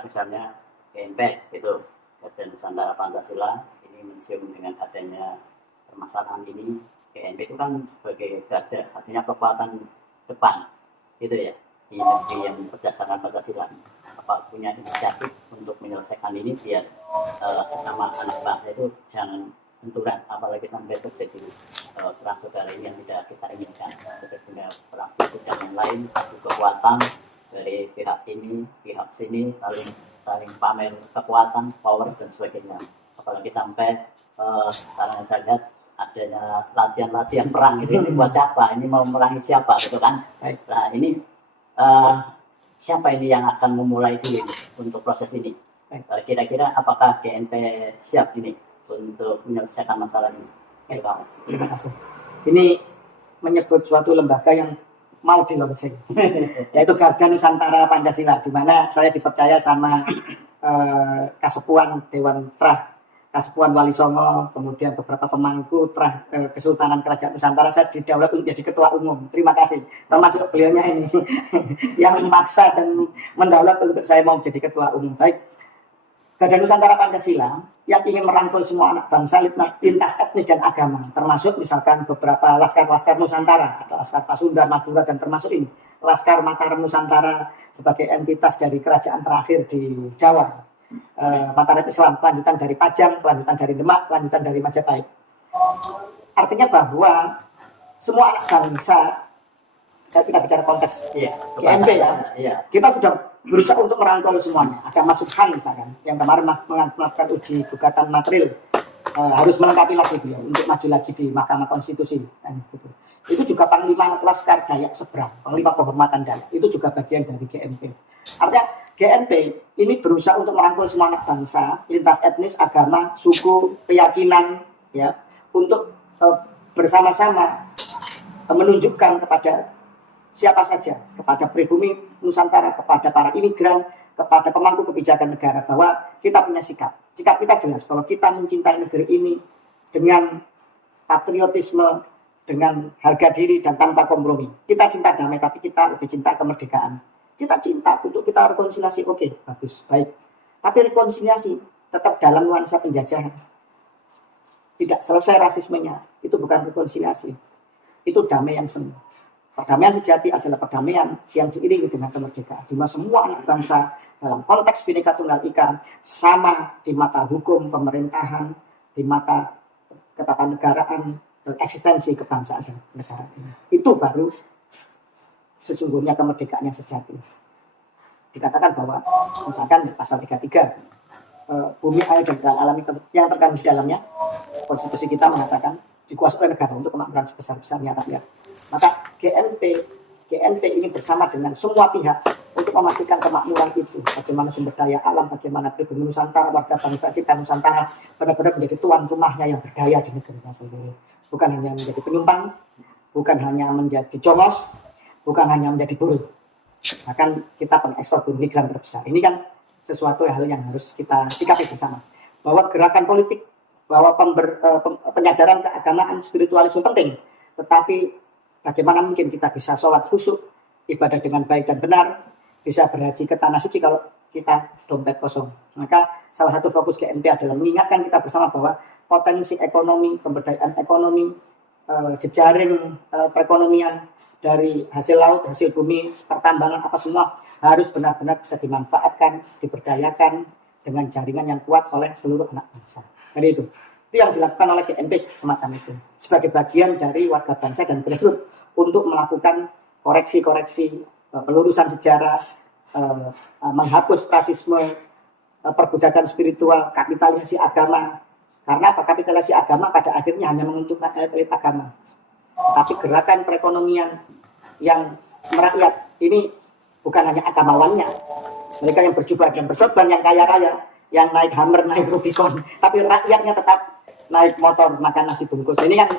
kayak misalnya GNP itu, Garda Nusantara Pancasila, ini museum dengan adanya permasalahan ini. GNP itu kan sebagai garda, artinya kekuatan depan, gitu ya, di negeri yang berdasarkan Pancasila. Apa punya inisiatif untuk menyelesaikan ini biar sama anak bangsa itu jangan benturan, apalagi sampai terjadi perang saudara ini yang tidak kita inginkan, sehingga perang itu dan yang lain adu kekuatan dari pihak ini, pihak sini, saling pamer kekuatan, power dan sebagainya. Apalagi sampai sekarang saya lihat adanya latihan perang gitu. Ini buat siapa? Ini mau merangi siapa gitu kan? Nah ini siapa ini yang akan memulai dulu untuk proses ini? Kira-kira apakah GNP siap ini untuk menyelesaikan masalah ini? Terima kasih. Ini menyebut suatu lembaga yang mau di launching, yaitu Garda Nusantara Pancasila, di mana saya dipercaya sama Kasepuan Dewan Trah, Kasepuan Wali Songo, kemudian beberapa pemangku Trah Kesultanan Kerajaan Nusantara. Saya didaulat untuk jadi ketua umum. Terima kasih, termasuk beliaunya ini yang memaksa dan mendaulat untuk saya mau jadi ketua umum. Baik, Garda Nusantara Pancasila yang ingin merangkul semua anak bangsa lintas etnis dan agama, termasuk misalkan beberapa laskar-laskar Nusantara, atau Laskar Pasundan, Madura, dan termasuk ini Laskar Mataram Nusantara sebagai entitas dari kerajaan terakhir di Jawa, Mataram Islam, kelanjutan dari Pajang, kelanjutan dari Demak, kelanjutan dari Majapahit. Artinya bahwa semua anak bangsa, kita bicara konteks GNP ya, kita sudah berusaha untuk merangkul semuanya. Ada masukan misalkan, yang kemarin melakukan uji gugatan material, harus melengkapi lagi beliau untuk maju lagi di Mahkamah Konstitusi. Gitu. Itu juga Panglima Laskar Dayak Seberang, Panglima Kehormatan Dayak, itu juga bagian dari GNP. Artinya GNP ini berusaha untuk merangkul semua anak bangsa, lintas etnis, agama, suku, keyakinan, ya, untuk bersama-sama menunjukkan kepada siapa saja, kepada pribumi Nusantara, kepada para imigran, kepada pemangku kebijakan negara, bahwa kita punya sikap. Sikap kita jelas bahwa kita mencintai negeri ini dengan patriotisme, dengan harga diri dan tanpa kompromi. Kita cinta damai, tapi kita lebih cinta kemerdekaan. Kita cinta untuk kita rekonsiliasi, oke, bagus, baik. Tapi rekonsiliasi tetap dalam nuansa penjajahan. Tidak selesai rasismenya, itu bukan rekonsiliasi. Itu damai yang semu. Perdamaian sejati adalah perdamaian yang diiringi dengan kemerdekaan, di mana semua anak bangsa dalam konteks Bhinneka Tunggal Ika sama di mata hukum pemerintahan, di mata ketatanegaraan dan eksistensi kebangsaan dan negara ini. Itu baru sesungguhnya kemerdekaan yang sejati. Dikatakan bahwa misalkan pasal 33 bumi, air, dan segala alam yang terkandung di dalamnya, konstitusi kita mengatakan dikuasai oleh negara untuk kemakmuran sebesar-besarnya rakyat. Maka GNP ini bersama dengan semua pihak untuk memastikan kemakmuran itu. Bagaimana sumber daya alam, bagaimana pribumi Nusantara, warga bangsa kita Nusantara benar-benar menjadi tuan rumahnya yang berdaya di negerinya sendiri. Bukan hanya menjadi penumpang, bukan hanya menjadi comos, bukan hanya menjadi buruh. Bahkan kita pengekspor buruh migran terbesar. Ini kan sesuatu hal yang harus kita sikapi bersama. Bahwa gerakan politik, bahwa penyadaran keagamaan, spiritualisme penting. Tetapi bagaimana mungkin kita bisa sholat khusyuk, ibadah dengan baik dan benar, bisa berhaji ke tanah suci kalau kita dompet kosong. Maka salah satu fokus GNP adalah mengingatkan kita bersama bahwa potensi ekonomi, pemberdayaan ekonomi, jejaring perekonomian dari hasil laut, hasil bumi, pertambangan, apa semua harus benar-benar bisa dimanfaatkan, diberdayakan dengan jaringan yang kuat oleh seluruh anak bangsa. Jadi itu yang dilakukan oleh GNP semacam itu, sebagai bagian dari warga bangsa dan grassroots untuk melakukan koreksi-koreksi, pelurusan sejarah, menghapus rasisme, perbudakan spiritual, kapitalisasi agama. Karena apa? Kapitalisasi agama pada akhirnya hanya menguntungkan elit agama. Tapi gerakan perekonomian yang merakyat ini bukan hanya agamawannya, mereka yang berjubah dan bersorban, yang kaya-kaya, yang naik Hummer, naik Rubicon, tapi rakyatnya tetap naik motor, makan nasi bungkus. Ini kan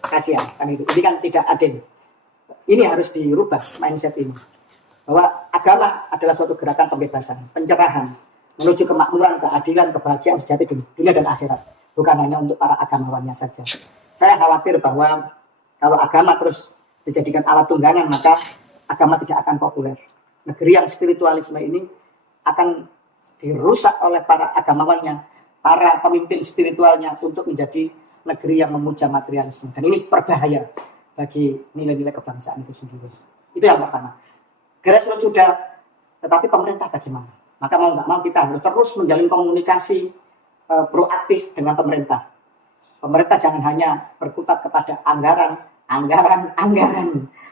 kasihan, kan itu. Ini kan tidak adil. Ini harus dirubah mindset ini. Bahwa agama adalah suatu gerakan pembebasan, pencerahan, menuju kemakmuran, keadilan, kebahagiaan sejati dunia dan akhirat. Bukan hanya untuk para agamawannya saja. Saya khawatir bahwa kalau agama terus dijadikan alat tunggangan, maka agama tidak akan populer. Negeri yang spiritualisme ini akan dirusak oleh para agamawannya, para pemimpin spiritualnya untuk menjadi negeri yang memuja materialisme. Dan ini berbahaya bagi nilai-nilai kebangsaan itu sendiri. Itu yang pertama. Grassroots sudah, tetapi pemerintah bagaimana? Maka mau nggak mau kita harus terus menjalin komunikasi proaktif dengan pemerintah. Pemerintah jangan hanya berkutat kepada anggaran,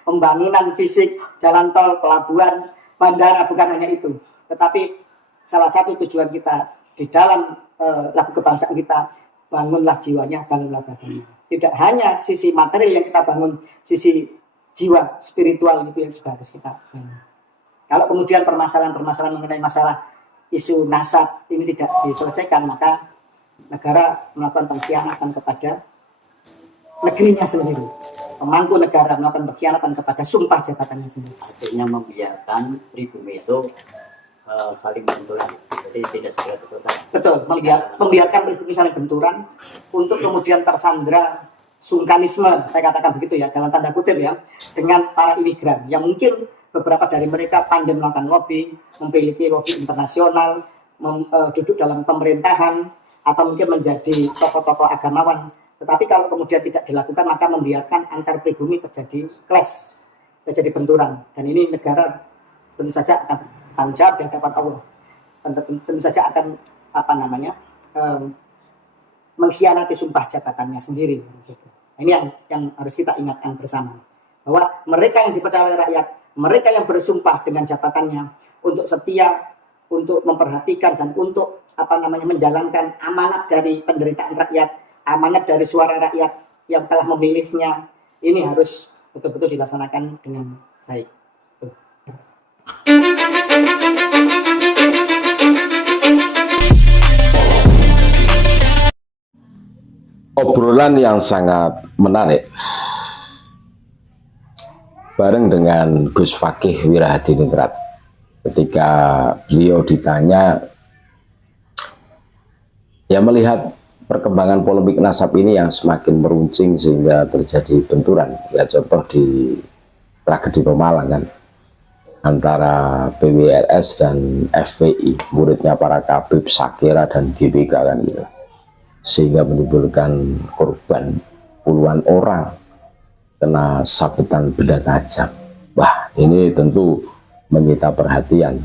pembangunan fisik, jalan tol, pelabuhan, bandara, bukan hanya itu. Tetapi salah satu tujuan kita di dalam lagu kebangsaan kita, bangunlah jiwanya, bangunlah badannya. Tidak hanya sisi materi yang kita bangun, sisi jiwa spiritual itu yang juga harus kita bangun. Kalau kemudian permasalahan-permasalahan mengenai masalah isu nasab ini tidak diselesaikan, maka negara melakukan pengkhianatan kepada negerinya sendiri. Pemangku negara melakukan pengkhianatan kepada sumpah jabatannya sendiri. Artinya membiarkan pribumi itu saling benturan, jadi tidak segera selesai. Betul, membiarkan pribumi saling benturan untuk kemudian tersandra sungkanisme, saya katakan begitu ya, dalam tanda kutip ya, dengan para imigran yang mungkin beberapa dari mereka pandai melakukan lobby, memiliki lobby internasional, duduk dalam pemerintahan, atau mungkin menjadi tokoh-tokoh agamawan. Tetapi kalau kemudian tidak dilakukan, maka membiarkan antar pribumi terjadi clash, terjadi benturan. Dan ini negara tentu saja akan tanggung jawab di hadapan Allah. Tentu saja akan mengkhianati sumpah jabatannya sendiri. Ini yang harus kita ingatkan bersama, bahwa mereka yang dipercaya oleh rakyat, mereka yang bersumpah dengan jabatannya untuk setia, untuk memperhatikan dan untuk menjalankan amanat dari penderitaan rakyat, amanat dari suara rakyat yang telah memilihnya, ini harus betul-betul dilaksanakan dengan baik. Obrolan yang sangat menarik bareng dengan Gus Fakih Wirahadiningrat ketika beliau ditanya ya melihat perkembangan polemik nasab ini yang semakin meruncing sehingga terjadi benturan, ya contoh di tragedi Pemalang kan, antara PWLS dan FPI, muridnya para Kabib, Sakira dan GBK kan gitu, sehingga menimbulkan korban puluhan orang kena sabetan benda tajam. Wah, ini tentu menyita perhatian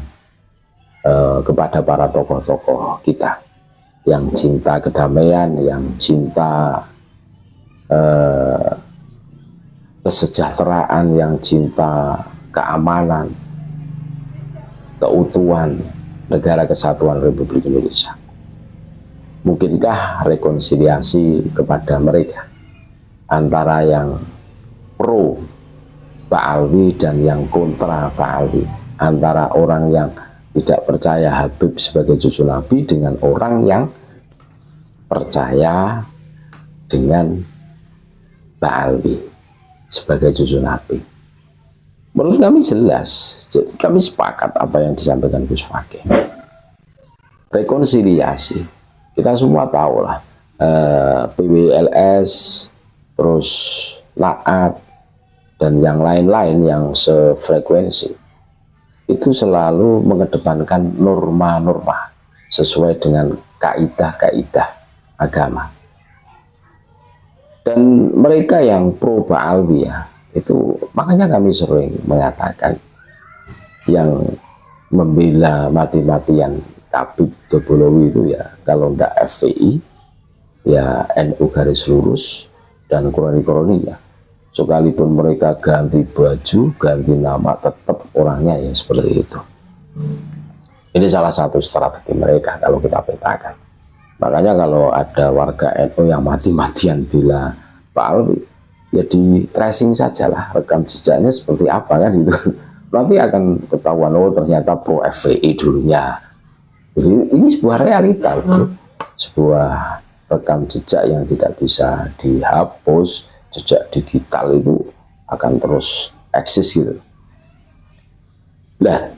kepada para tokoh-tokoh kita yang cinta kedamaian, yang cinta kesejahteraan, yang cinta keamanan, keutuhan negara kesatuan Republik Indonesia. Mungkinkah rekonsiliasi kepada mereka antara yang pro Pak Alwi dan yang kontra Pak Alwi, antara orang yang tidak percaya Habib sebagai cucu Nabi dengan orang yang percaya dengan Pak Alwi sebagai cucu Nabi? Menurut kami jelas, kami sepakat apa yang disampaikan Gus Fakih. Rekonsiliasi, kita semua tahu lah, PWLS, terus Naat, dan yang lain-lain yang sefrekuensi, itu selalu mengedepankan norma-norma sesuai dengan kaidah-kaidah agama. Dan mereka yang pro Pak Alwi ya, itu makanya kami sering mengatakan yang membela mati-matian Kabib Dobolowi itu ya, kalau ndak FPI ya NU garis lurus dan kroni-kroni ya, sekalipun mereka ganti baju, ganti nama, tetap orangnya ya seperti itu. Ini salah satu strategi mereka kalau kita petakan. Makanya kalau ada warga NU yang mati-matian bila Pak Alwi, ya di tracing sajalah rekam jejaknya seperti apa kan itu. Nanti akan ketahuan, oh ternyata pro FPI dulunya. Jadi ini sebuah realita, sebuah rekam jejak yang tidak bisa dihapus. Jejak digital itu akan terus eksis gitu. Nah,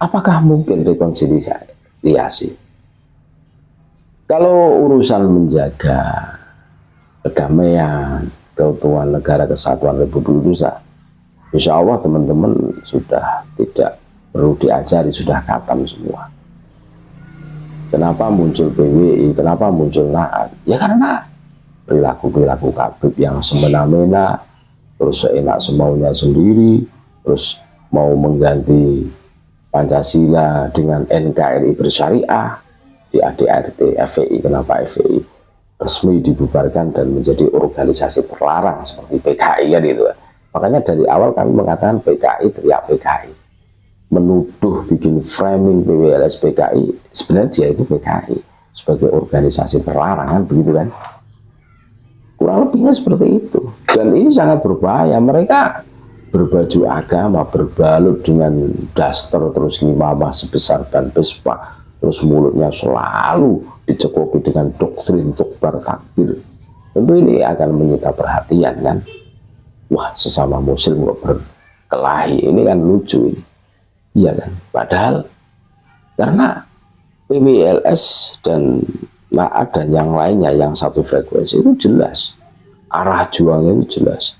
apakah mungkin rekonsiliasi? Kalau urusan menjaga kedamaian, keutuhan negara kesatuan Republik Indonesia, insya Allah teman-teman sudah tidak perlu diajari, sudah khatam semua. Kenapa muncul PWI, kenapa muncul Naat? Ya karena perilaku-perilaku Habib yang semena-mena, terus seenak semaunya sendiri, terus mau mengganti Pancasila dengan NKRI bersyariah di ADRT FPI. Kenapa FPI resmi dibubarkan dan menjadi organisasi terlarang seperti PKI kan itu. Makanya dari awal kami mengatakan PKI, teriak PKI, menuduh bikin framing PWLS PKI, sebenarnya dia itu PKI sebagai organisasi terlarang kan begitu kan, kurang lebihnya seperti itu. Dan ini sangat berbahaya, mereka berbaju agama, berbalut dengan daster, terus imamah sebesar ban Vespa, terus mulutnya selalu dicekoki dengan doktrin tukbar takbir. Tentu ini akan menyita perhatian kan. Wah, sesama muslim kok berkelahi, ini kan lucu ini. Iya kan, padahal karena PWLS dan Naat dan yang lainnya yang satu frekuensi itu jelas, arah juangnya itu jelas,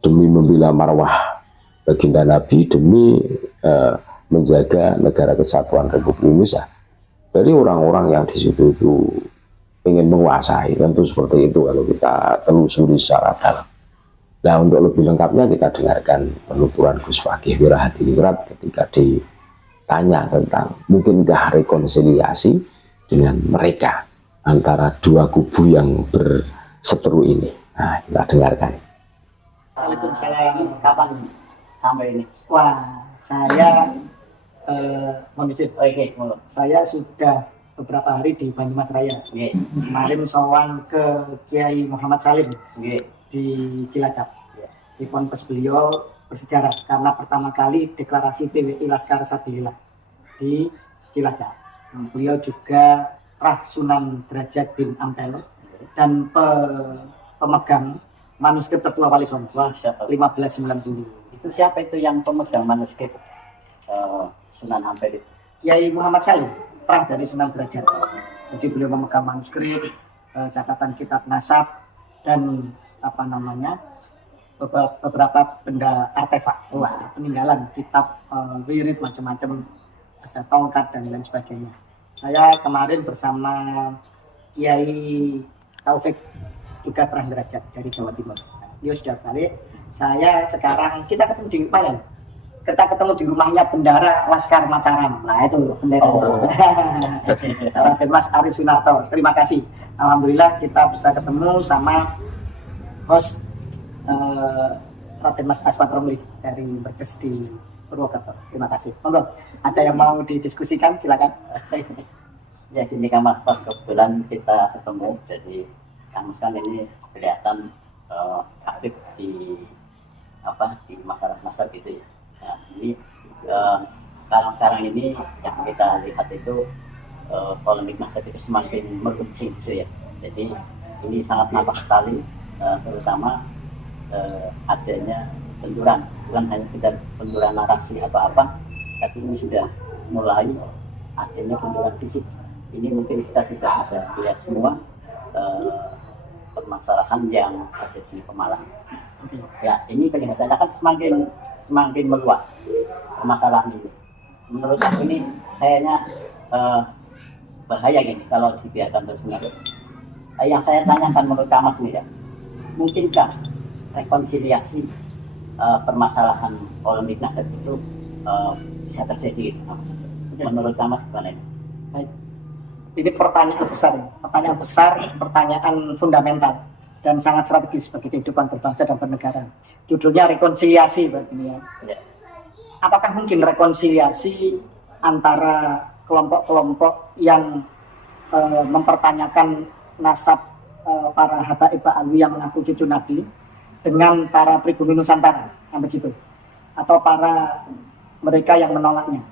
demi membela marwah baginda Nabi, demi menjaga negara kesatuan Republik Indonesia. Dari orang-orang yang di situ itu ingin menguasai, tentu seperti itu kalau kita telusuri secara dalam. Nah, untuk lebih lengkapnya kita dengarkan penuturan Gus Fakih Wirahadiningrat ketika ditanya tentang mungkinkah rekonsiliasi dengan mereka antara dua kubu yang berseteru ini. Nah, kita dengarkan. Waalaikumsalam. Kapan sampai ini? Wah, saya Oke, saya sudah beberapa hari di Banyumas Raya. Kemarin sowan ke Kiai Muhammad Salim di Cilacap. Di ponpes beliau bersejarah karena pertama kali deklarasi PWI Laskar Sabilillah di Cilacap. Beliau juga Rah Sunan Derajat bin Ampel dan pemegang manuskrip Tetua Wali Songo 1590. Itu siapa itu yang pemegang manuskrip Sunan Ampel itu? Kiai Muhammad Salim, Rah dari Sunan Derajat. Jadi beliau memegang manuskrip, catatan kitab nasab dan beberapa benda artefak, peninggalan kitab wirid macam-macam, ada tongkat dan lain sebagainya. Saya kemarin bersama Kiai Taufik juga Terang Derajat dari Jawa Timur. Dia sudah balik. Saya sekarang kita ketemu di mana? Kita ketemu di rumahnya Bendara Laskar Mataram. Nah itu bendera. Mas Ari Sunarto. Terima kasih. Alhamdulillah kita bisa ketemu sama host Raden Mas Aswad Romli dari Berkes di Purwokerto. Terima kasih. Monggo, ada yang mau didiskusikan? Silakan. Ya, ini kan Mas, pas kebetulan kita ketemu, jadi Kang Mas kan ini kelihatan aktif di masalah-masalah gitu ya. Nah, ini sekarang ini yang kita lihat itu polemik masa itu semakin meruncing gitu ya. Jadi ini sangat nampak sekali, terutama adanya benturan, bukan hanya sekedar benturan narasi apa-apa, tapi ini sudah mulai adanya benturan fisik. Ini mungkin kita sudah bisa lihat semua permasalahan yang ada di Pemalang. Ya, ini kelihatannya kan semakin meluas permasalahan ini. Menurut aku ini kayaknya bahaya gini kalau dibiarkan terus menerus. Yang saya tanyakan menurut Kamas nih ya, mungkinkah rekonsiliasi permasalahan polemik nasab itu bisa terjadi gitu? Menurut Kamas gimana ini? Baik. Ini pertanyaan besar, pertanyaan fundamental dan sangat strategis bagi kehidupan berbangsa dan bernegara. Judulnya rekonsiliasi begini ya. Apakah mungkin rekonsiliasi antara kelompok-kelompok yang mempertanyakan nasab para habaib Ba'alwi yang mengaku cucu Nabi dengan para pribumi Nusantara, yang begitu, atau para mereka yang menolaknya?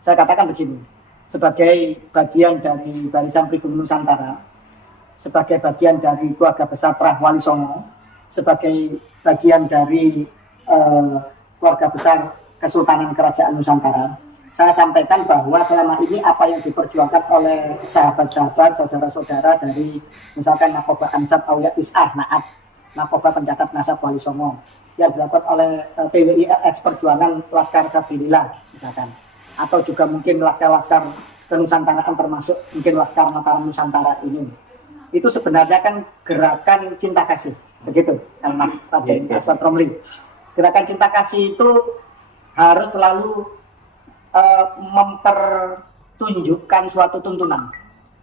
Saya katakan begini, sebagai bagian dari barisan pribumi Nusantara, sebagai bagian dari keluarga besar Prah Wali Songo, sebagai bagian dari keluarga besar Kesultanan Kerajaan Nusantara, saya sampaikan bahwa selama ini apa yang diperjuangkan oleh sahabat-sahabat, saudara-saudara dari misalkan Nakoba Ansat Aulia Is'ah Naat, Nakoba Pencatat Nasab Wali Songo, yang dilakukan oleh PWILS Perjuangan Laskar Sabilillah misalkan, atau juga mungkin laskar-laskar kenusantara termasuk mungkin Laskar Mataram Nusantara ini, itu sebenarnya kan gerakan cinta kasih, begitu kan Mas Raden Aswad Romli. Gerakan cinta kasih itu harus selalu mempertunjukkan suatu tuntunan,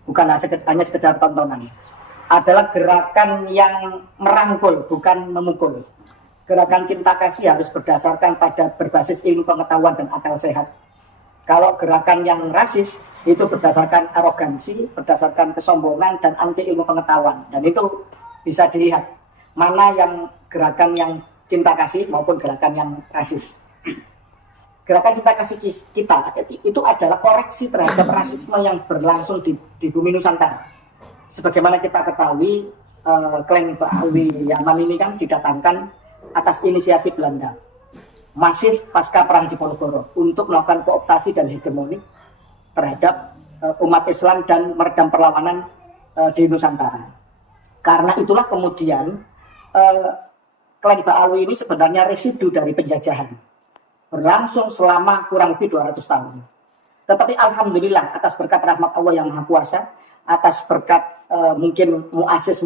bukan hanya sekedar tontonan. Adalah gerakan yang merangkul, bukan memukul. Gerakan cinta kasih harus berdasarkan pada berbasis ilmu pengetahuan dan akal sehat. Kalau gerakan yang rasis itu berdasarkan arogansi, berdasarkan kesombongan dan anti ilmu pengetahuan. Dan itu bisa dilihat mana yang gerakan yang cinta kasih maupun gerakan yang rasis. Gerakan cinta kasih kita itu adalah koreksi terhadap rasisme yang berlangsung di bumi Nusantara. Sebagaimana kita ketahui, klan Ba'alwi Yaman ini kan didatangkan atas inisiasi Belanda. Masif pasca perang Diponegoro untuk melakukan kooptasi dan hegemoni terhadap umat Islam dan meredam perlawanan di Nusantara. Karena itulah kemudian klan Ba'alwi ini sebenarnya residu dari penjajahan. Berlangsung selama kurang lebih 200 tahun. Tetapi alhamdulillah atas berkat rahmat Allah yang Maha Kuasa, atas berkat mungkin muasis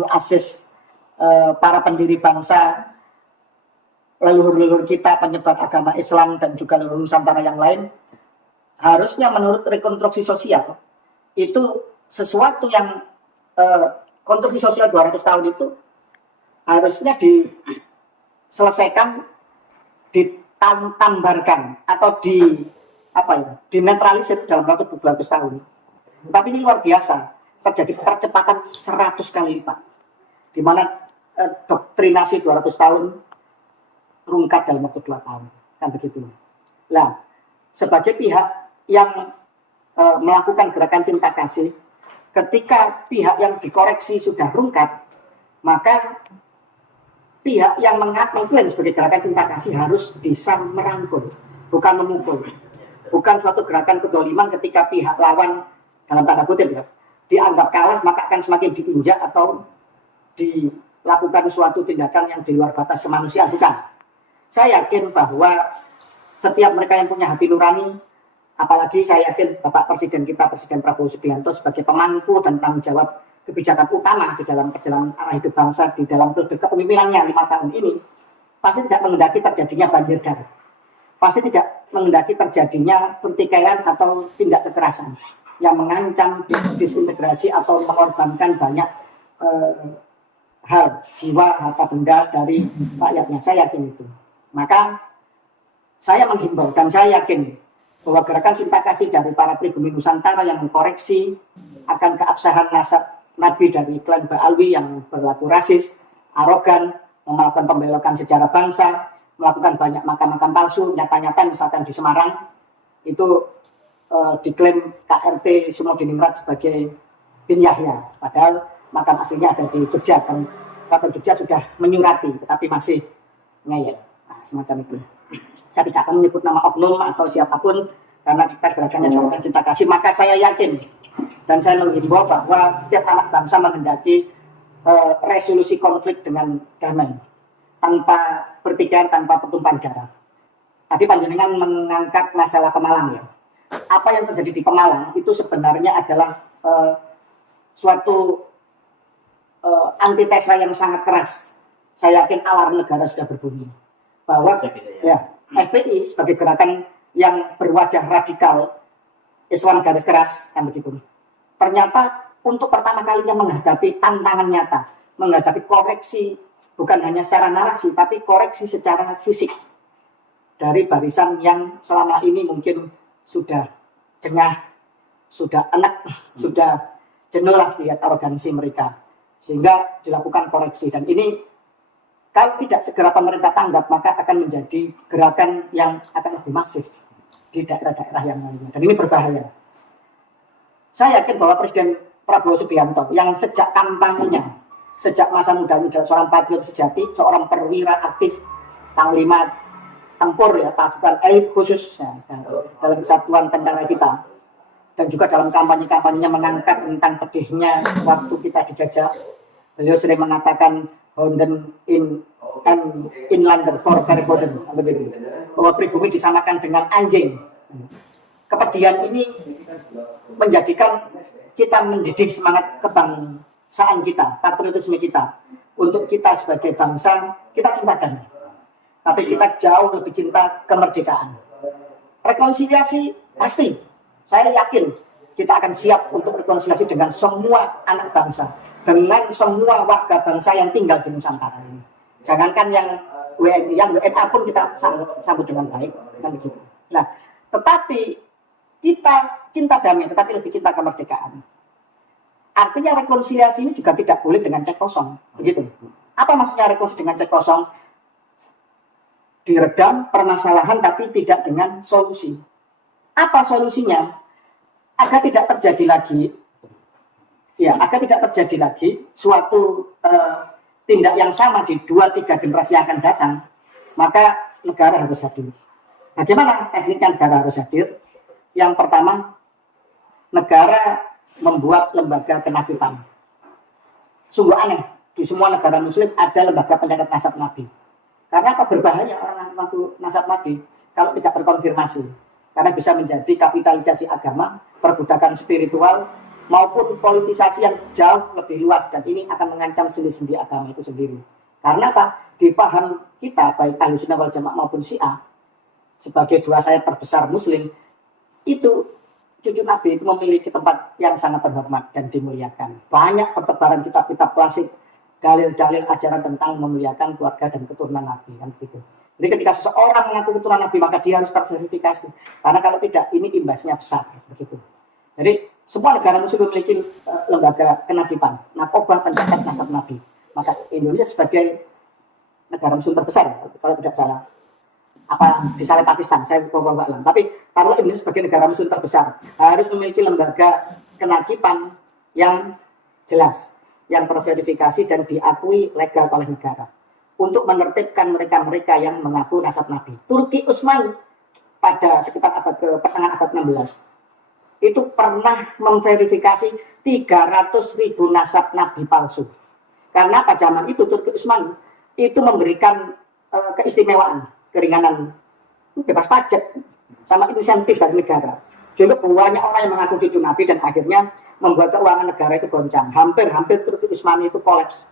para pendiri bangsa, leluhur-leluhur kita penyebar agama Islam dan juga leluhur Nusantara yang lain, harusnya menurut rekonstruksi sosial itu sesuatu yang konstruksi sosial 200 tahun itu harusnya diselesaikan, ditambarkan atau dinetralisir dalam waktu 200 tahun. Tapi ini luar biasa, terjadi percepatan 100 kali lipat, di mana doktrinasi 200 tahun rungkat dalam waktu 2 tahun, kan begitu. Nah, sebagai pihak yang melakukan gerakan cinta kasih, ketika pihak yang dikoreksi sudah rungkat, maka pihak yang mengklaim sebagai gerakan cinta kasih harus bisa merangkul, bukan memukul. Bukan suatu gerakan kedoliman ketika pihak lawan, dalam tanda kutip ya, dianggap kalah maka akan semakin diinjak atau dilakukan suatu tindakan yang di luar batas kemanusiaan, bukan. Saya yakin bahwa setiap mereka yang punya hati nurani, apalagi saya yakin Bapak Presiden kita, Presiden Prabowo Subianto sebagai pemangku dan tanggung jawab kebijakan utama di dalam perjalanan arah hidup bangsa di dalam periode kepemimpinannya 5 tahun ini, pasti tidak menghendaki terjadinya banjir darah, pasti tidak menghendaki terjadinya pertikaian atau tindak kekerasan yang mengancam disintegrasi atau mengorbankan banyak hal, jiwa, harta benda dari rakyatnya. Saya yakin itu. Maka saya menghimbau dan saya yakin bahwa gerakan cinta kasih dari para pribumi Nusantara yang mengkoreksi akan keabsahan nasab Nabi dari klan Ba'alwi yang berlaku rasis, arogan, melakukan pembelokan sejarah bangsa, melakukan banyak makam-makam palsu, nyata-nyata misalkan di Semarang, itu diklaim KRT Sumodiningrat sebagai bin Yahya, padahal makam aslinya ada di Jogja, dan Keraton Jogja sudah menyurati, tetapi masih ngeyel. Nah, semacam itu. Saya tidak akan menyebut nama oknum atau siapapun, karena kita gerakannya gerakan cinta kasih, maka saya yakin dan saya menghimbau bahwa setiap anak bangsa menghendaki resolusi konflik dengan damai, tanpa pertikaian, tanpa pertumpahan darah. Tadi panjenengan mengangkat masalah Pemalang ya. Apa yang terjadi di Pemalang itu sebenarnya adalah suatu antitesa yang sangat keras. Saya yakin alarm negara sudah berbunyi bahwa ya, FPI sebagai gerakan yang berwajah radikal Islam garis keras, kan begitu. Ternyata untuk pertama kalinya menghadapi tantangan nyata, menghadapi koreksi bukan hanya secara narasi, tapi koreksi secara fisik dari barisan yang selama ini mungkin sudah jengah, sudah enak, sudah jenuh lah lihat arogansi mereka, sehingga dilakukan koreksi. Dan ini kalau tidak segera pemerintah tanggap, maka akan menjadi gerakan yang akan lebih masif di daerah-daerah yang lainnya. Dan ini berbahaya. Saya yakin bahwa Presiden Prabowo Subianto yang sejak kampanyenya, sejak masa mudanya seorang patriot sejati, seorang perwira aktif, panglima tempur ya, pasukan elit khusus ya, dalam kesatuan tentara kita, dan juga dalam kampanye-kampanyenya mengangkat tentang pedihnya waktu kita dijajah. Beliau sering mengatakan Honden Inlander for Verboden, bahwa pribumi disamakan dengan anjing. kepedihan ini menjadikan kita mendidik semangat kebangsaan kita, patriotisme kita. Untuk kita sebagai bangsa, kita cinta damai. Tapi kita jauh lebih cinta kemerdekaan. Rekonsiliasi pasti, saya yakin kita akan siap untuk rekonsiliasi dengan semua anak bangsa, dengan semua warga bangsa yang tinggal di Nusantara ini. Jangankan yang WNI, yang WNA pun kita sambut dengan baik, kan begitu. Nah, tetapi kita cinta damai, tetapi lebih cinta kemerdekaan. Artinya rekonsiliasi ini juga tidak boleh dengan cek kosong, begitu. Apa maksudnya rekonsiliasi dengan cek kosong? Diredam permasalahan tapi tidak dengan solusi. Apa solusinya? Agar tidak terjadi lagi, ya, agar tidak terjadi lagi suatu tindak yang sama di 2-3 generasi yang akan datang, maka negara harus hadir. Bagaimana tekniknya negara harus hadir? Yang pertama, negara membuat lembaga kenabipan. Sungguh aneh, di semua negara muslim ada lembaga pencatat nasab Nabi. Karena apa? Berbahaya orang ngaku nasab Nabi kalau tidak terkonfirmasi. Karena bisa menjadi kapitalisasi agama, perbudakan spiritual, maupun politisasi yang jauh lebih luas. Dan ini akan mengancam sendi-sendi agama itu sendiri. Karena apa? Di paham kita, baik Ahlussunnah wal Jamaah maupun Syiah, sebagai dua sayap terbesar muslim, itu cucu Nabi itu memiliki tempat yang sangat terhormat dan dimuliakan. Banyak pertebaran kitab-kitab klasik, dalil-dalil ajaran tentang memuliakan keluarga dan keturunan Nabi, kan begitu. Jadi ketika seseorang mengaku keturunan Nabi, maka dia harus terverifikasi. Karena kalau tidak, ini imbasnya besar, begitu. Jadi semua negara muslim memiliki lembaga kenabipan, narkoba pencatat nasab Nabi. Maka Indonesia sebagai negara muslim terbesar, kalau tidak salah, apa disalih Pakistan, saya lupa alam. Tapi kalau Indonesia sebagai negara muslim terbesar harus memiliki lembaga kenabipan yang jelas, yang terverifikasi dan diakui legal oleh negara untuk menertibkan mereka-mereka yang mengaku nasab Nabi. Turki Utsmani pada sekitar pertengahan abad 16 itu pernah memverifikasi 300.000 nasab Nabi palsu. Karena pada zaman itu Turki Utsmani itu memberikan keistimewaan, keringanan, bebas pajak, sama insentif dari negara. Jadi banyak orang yang mengaku cucu Nabi dan akhirnya membuat keuangan negara itu goncang. Hampir Turki Utsmani itu kolaps.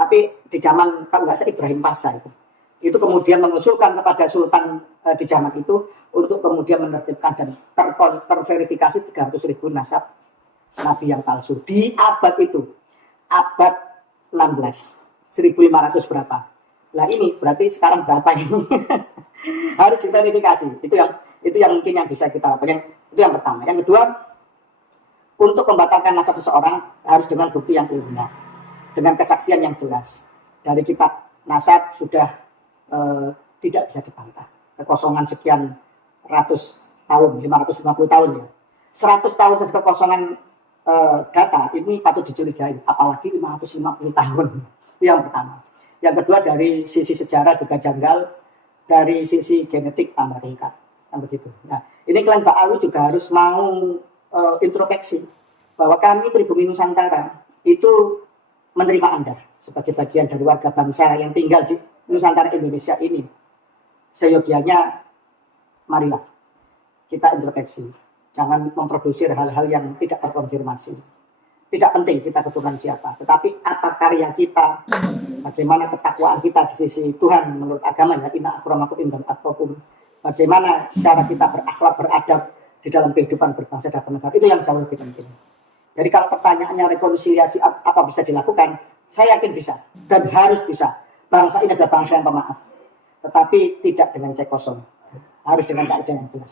Tapi di zaman kalau nggak salah Ibrahim Pasha itu kemudian mengusulkan kepada Sultan di zaman itu untuk kemudian menertibkan dan terverifikasi 300.000 nasab Nabi yang palsu di abad itu, abad 16, 1500 berapa. Nah ini berarti sekarang berapa ini? Harus diverifikasi. Itu yang mungkin yang bisa kita lakukan. Itu yang pertama. Yang kedua, untuk membatalkan nasab seseorang harus dengan bukti yang ilmiah, dengan kesaksian yang jelas. Dari kitab nasab sudah tidak bisa dibantah. Kekosongan sekian ratus tahun, 550 tahun ya. 100 tahun saja kekosongan data ini patut dicurigai, apalagi 550 tahun. Itu yang pertama. Yang kedua, dari sisi sejarah juga janggal, dari sisi genetik tambah ringkat, kan begitu. Nah, ini klan Ba'awi juga harus mau introspeksi bahwa kami pribumi Nusantara itu menerima Anda sebagai bagian dari warga bangsa yang tinggal di Nusantara Indonesia ini. Seyogianya, marilah kita introspeksi, jangan memproduksi hal-hal yang tidak terkonfirmasi. Tidak penting kita keturunan siapa, tetapi apa karya kita, bagaimana ketakwaan kita di sisi Tuhan menurut agama, ya, inna akramakum indallahi atqakum. Bagaimana cara kita berakhlak, beradab di dalam kehidupan berbangsa dan bernegara, itu yang jauh lebih penting. Jadi kalau pertanyaannya rekonsiliasi apa bisa dilakukan, saya yakin bisa dan harus bisa. Bangsa ini adalah bangsa yang pemaaf, tetapi tidak dengan cek kosong, harus dengan kaidah yang jelas.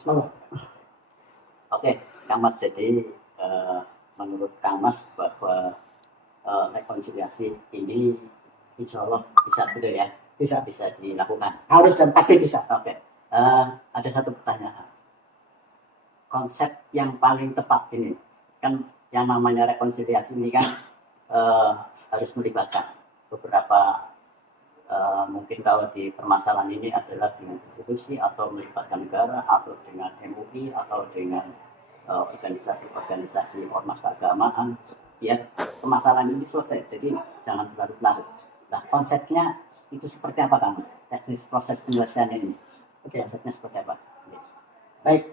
Oke, Kang Mas, jadi menurut Kang Mas bahwa rekonsiliasi ini insya Allah bisa, betul ya? Bisa dilakukan. Harus dan pasti bisa. Oke, ada satu pertanyaan. Konsep yang paling tepat ini kan, yang namanya rekonsiliasi ini kan harus melibatkan beberapa, mungkin kalau di permasalahan ini adalah dengan institusi atau melibatkan negara atau dengan MUI atau dengan organisasi-organisasi ormas keagamaan, biar permasalahan ini selesai. Jadi jangan berlarut-larut. Nah, konsepnya itu seperti apa, Kang? Teknis proses penyelesaian ini, konsepnya seperti apa? Baik.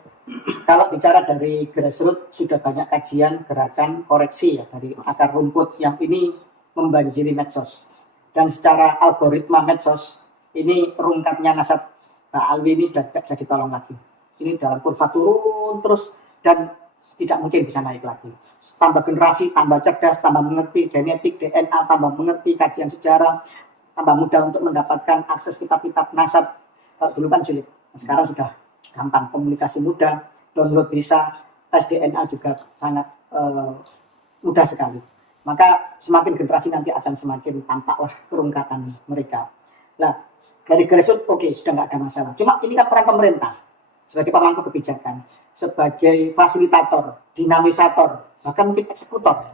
Kalau bicara dari grassroots sudah banyak kajian, gerakan, koreksi ya dari akar rumput yang ini membanjiri medsos. Dan secara algoritma medsos ini rungkatnya nasab Pak Alwi ini sudah tidak bisa ditolong lagi. Ini dalam kurva turun terus dan tidak mungkin bisa naik lagi. Tambah generasi, tambah cerdas, tambah mengerti genetik, DNA, tambah mengerti kajian sejarah, tambah mudah untuk mendapatkan akses kitab-kitab nasab. Kalau dulu kan sulit, sekarang sudah gampang, komunikasi mudah, download bisa, tes DNA juga sangat mudah sekali. Maka semakin generasi nanti akan semakin tampaklah kerungkatan mereka. Nah, dari grassroots oke, sudah nggak ada masalah. Cuma ini kan peran pemerintah sebagai pemangku kebijakan, sebagai fasilitator, dinamisator, bahkan mungkin eksekutor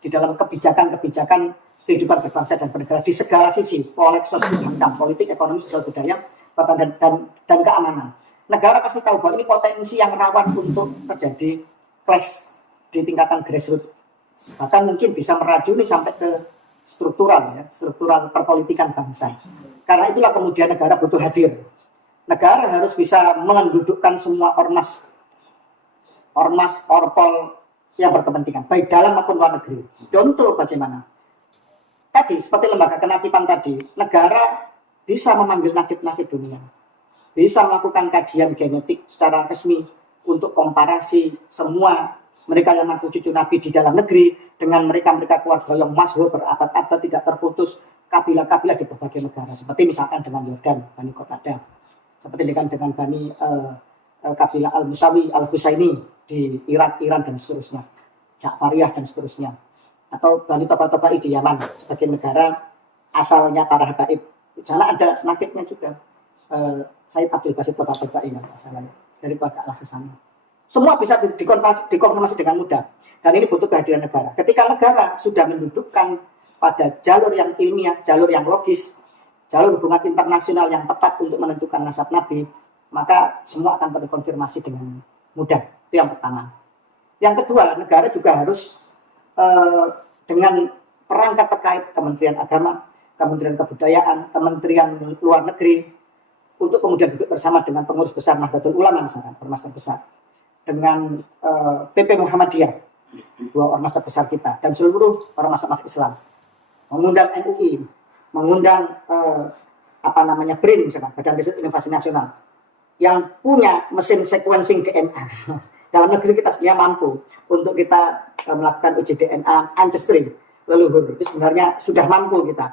di dalam kebijakan-kebijakan kehidupan berbangsa dan bernegara di segala sisi, politik, ekonomi, sosial budaya, dan keamanan. Negara pasti tahu bahwa ini potensi yang rawan untuk terjadi clash di tingkatan grassroots. Bahkan mungkin bisa merajuni sampai ke struktural perpolitikan bangsa. Karena itulah kemudian negara butuh hadir. Negara harus bisa mendudukkan semua ormas, orpol yang berkepentingan, baik dalam maupun luar negeri. Contoh bagaimana? Tadi, seperti lembaga kenatipan tadi, negara bisa memanggil nakib-nakib dunia, bisa melakukan kajian genetik secara resmi untuk komparasi semua mereka yang mengaku cucu Nabi di dalam negeri dengan mereka-mereka keluarga yang masyhur berabad-abad tidak terputus, kabilah-kabilah di berbagai negara. Seperti misalkan dengan Yordan, Bani Qatadah. Seperti dengan Bani kabilah Al-Musawi, Al-Husaini di Irak, Iran, dan seterusnya. Ja'fariyah, dan seterusnya. Atau Bani Toba-Tobai di Yaman, sebagai negara asalnya para habaib. Di sana ada nakibnya juga. Said Abdul Basit Toba-Tobai, asalnya dari keluarga Al-Hasan. Semua bisa dikonfirmasi dengan mudah. Dan ini butuh kehadiran negara. Ketika negara sudah mendudukkan pada jalur yang ilmiah, jalur yang logis, jalur hubungan internasional yang tepat untuk menentukan nasab Nabi, maka semua akan terkonfirmasi dengan mudah. Itu yang pertama. Yang kedua, negara juga harus dengan perangkat terkait Kementerian Agama, Kementerian Kebudayaan, Kementerian Luar Negeri, untuk kemudian duduk bersama dengan pengurus besar Nahdlatul Ulama, misalkan, ormas terbesar, dengan PP Muhammadiyah, dua ormas terbesar kita, dan seluruh ormas-ormas Islam, mengundang MUI, mengundang BRIN, misalkan, Badan Riset Inovasi Nasional, yang punya mesin sequencing DNA. Dalam negeri kita sebenarnya mampu untuk kita melakukan uji DNA ancestry leluhur. Itu sebenarnya sudah mampu kita.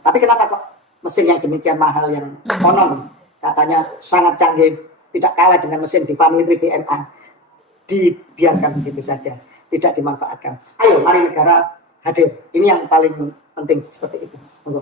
Tapi kenapa kok mesin yang demikian mahal, yang konon katanya sangat canggih, tidak kalah dengan mesin di family tree DNA, dibiarkan begitu saja, tidak dimanfaatkan. Ayo, mari negara hadir. Ini yang paling penting seperti itu. Tunggu.